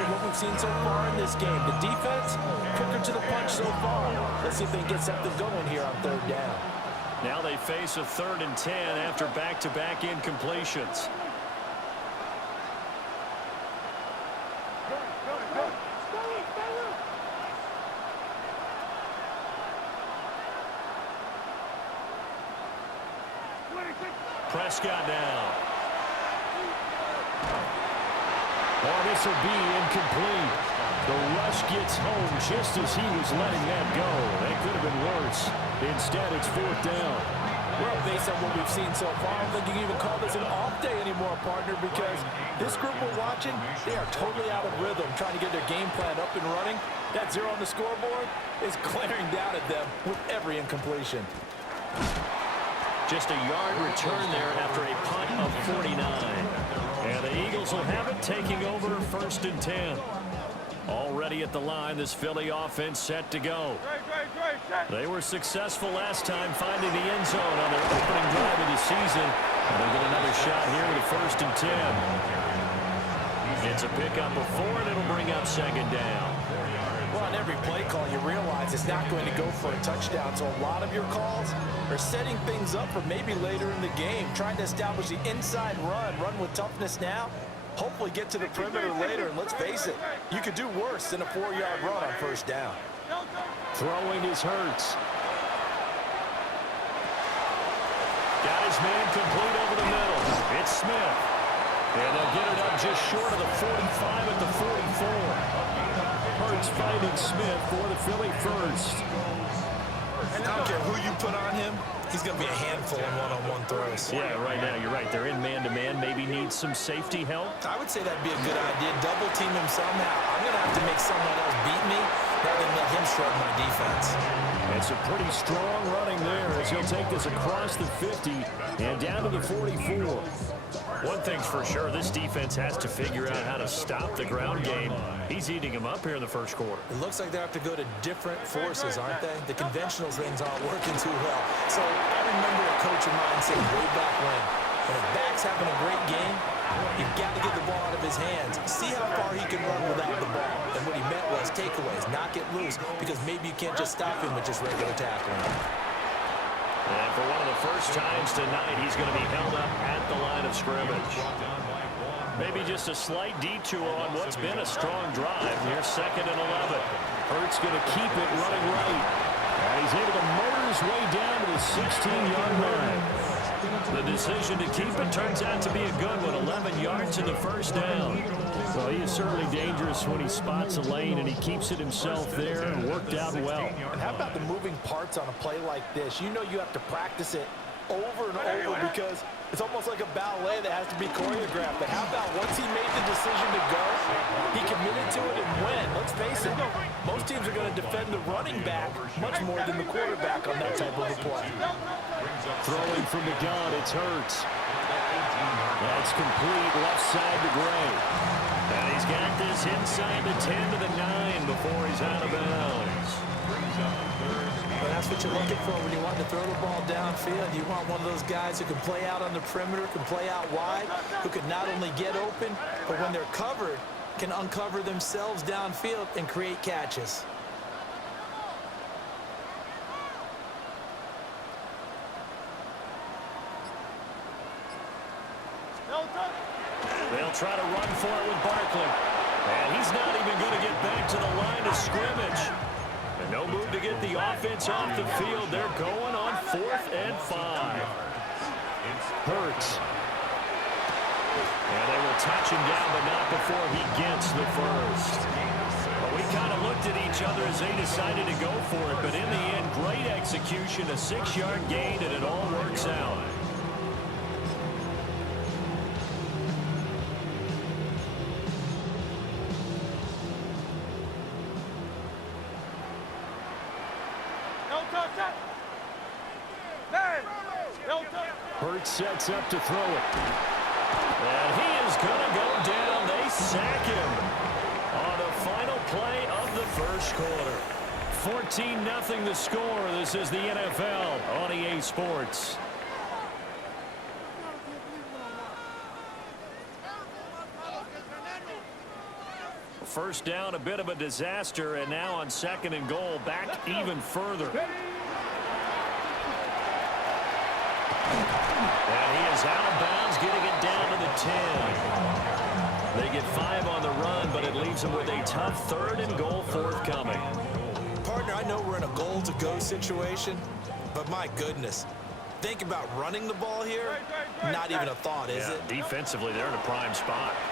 watching what we've seen so far in this game. The defense, quicker to the punch so far. Let's see if they can get something going here on third down. Now they face a 3rd and 10 after back-to-back incompletions. Prescott down. Oh, this will be incomplete. The rush gets home just as he was letting that go. That could have been worse. Instead, it's 4th down. Well, based on what we've seen so far, I don't think you can even call this an off day anymore, partner, because this group we're watching, they are totally out of rhythm, trying to get their game plan up and running. That 0 on the scoreboard is glaring down at them with every incompletion. Just a yard return there after a punt of 49. And the Eagles will have it, taking over 1st and 10. Already at the line, this Philly offense set to go. They were successful last time finding the end zone on their opening drive of the season. And they'll get another shot here with a 1st and 10. It's a pickup of 4, and it'll bring up 2nd down. Well, on every play call, you realize it's not going to go for a touchdown. So a lot of your calls are setting things up for maybe later in the game, trying to establish the inside run with toughness now, hopefully get to the perimeter later. And let's face it, you could do worse than a 4-yard run on 1st down. Throwing is Hurts. Got his man complete over the middle. It's Smith. And they'll get it up just short of the 45 at the 44. Hurts fighting Smith for the Philly first. I don't care who you put on him, he's going to be a handful in one-on-one throws. Yeah, right now, you're right. They're in man-to-man. Maybe needs some safety help. I would say that'd be a good idea. Double team him somehow. I'm going to have to make someone else beat me rather than let him shrug my defense. It's a pretty strong running there as he'll take this across the 50 and down to the 44. One thing's for sure, this defense has to figure out how to stop the ground game. He's eating them up here in the 1st quarter. It looks like they have to go to different forces, aren't they? The conventional things aren't working too well. So I remember a coach of mine saying way back when a back's having a great game, you've got to get the ball out of his hands. See how far he can run without the ball. And what he meant was takeaways, not get loose, because maybe you can't just stop him with just regular tackling. And for one of the first times tonight, he's going to be held up at the line of scrimmage. Maybe just a slight detour on what's been a strong drive. Near 2nd and 11. Hurts going to keep it running right. And he's able to motor his way down to the 16-yard line. The decision to keep it turns out to be a good one. 11 yards in the 1st down. Well, he is certainly dangerous when he spots a lane, and he keeps it himself there and worked out well. And how about the moving parts on a play like this? You know you have to practice it over and over because it's almost like a ballet that has to be choreographed. But how about once he made the decision to go, he committed to it and went. Let's face it, most teams are going to defend the running back much more than the quarterback on that type of a play. Throwing from the gun, it's Hurts. That's complete left side to Gray. And he's got this inside the 10 to the 9 before he's out of bounds. But that's what you're looking for when you want to throw the ball downfield. You want one of those guys who can play out on the perimeter, can play out wide, who can not only get open, but when they're covered, can uncover themselves downfield and create catches. They'll try to run for it with Barkley. And he's not even going to get back to the line of scrimmage. And no move to get the offense off the field. They're going on 4th and 5. Hurts. And they will touch him down, but not before he gets the first. Well, we kind of looked at each other as they decided to go for it. But in the end, great execution, a 6-yard gain, and it all works out. Hurts sets up to throw it. And he is going to go down. They sack him on the final play of the 1st quarter. 14-0 the score. This is the NFL on EA Sports. first down, a bit of a disaster, and now on 2nd and goal, back even further. And he is out of bounds, getting it down to the 10. They get 5 on the run, but it leaves them with a tough 3rd and goal forthcoming. Partner, I know we're in a goal-to-go situation, but my goodness. Think about running the ball here. Not even a thought, is it? Defensively, they're in a prime spot.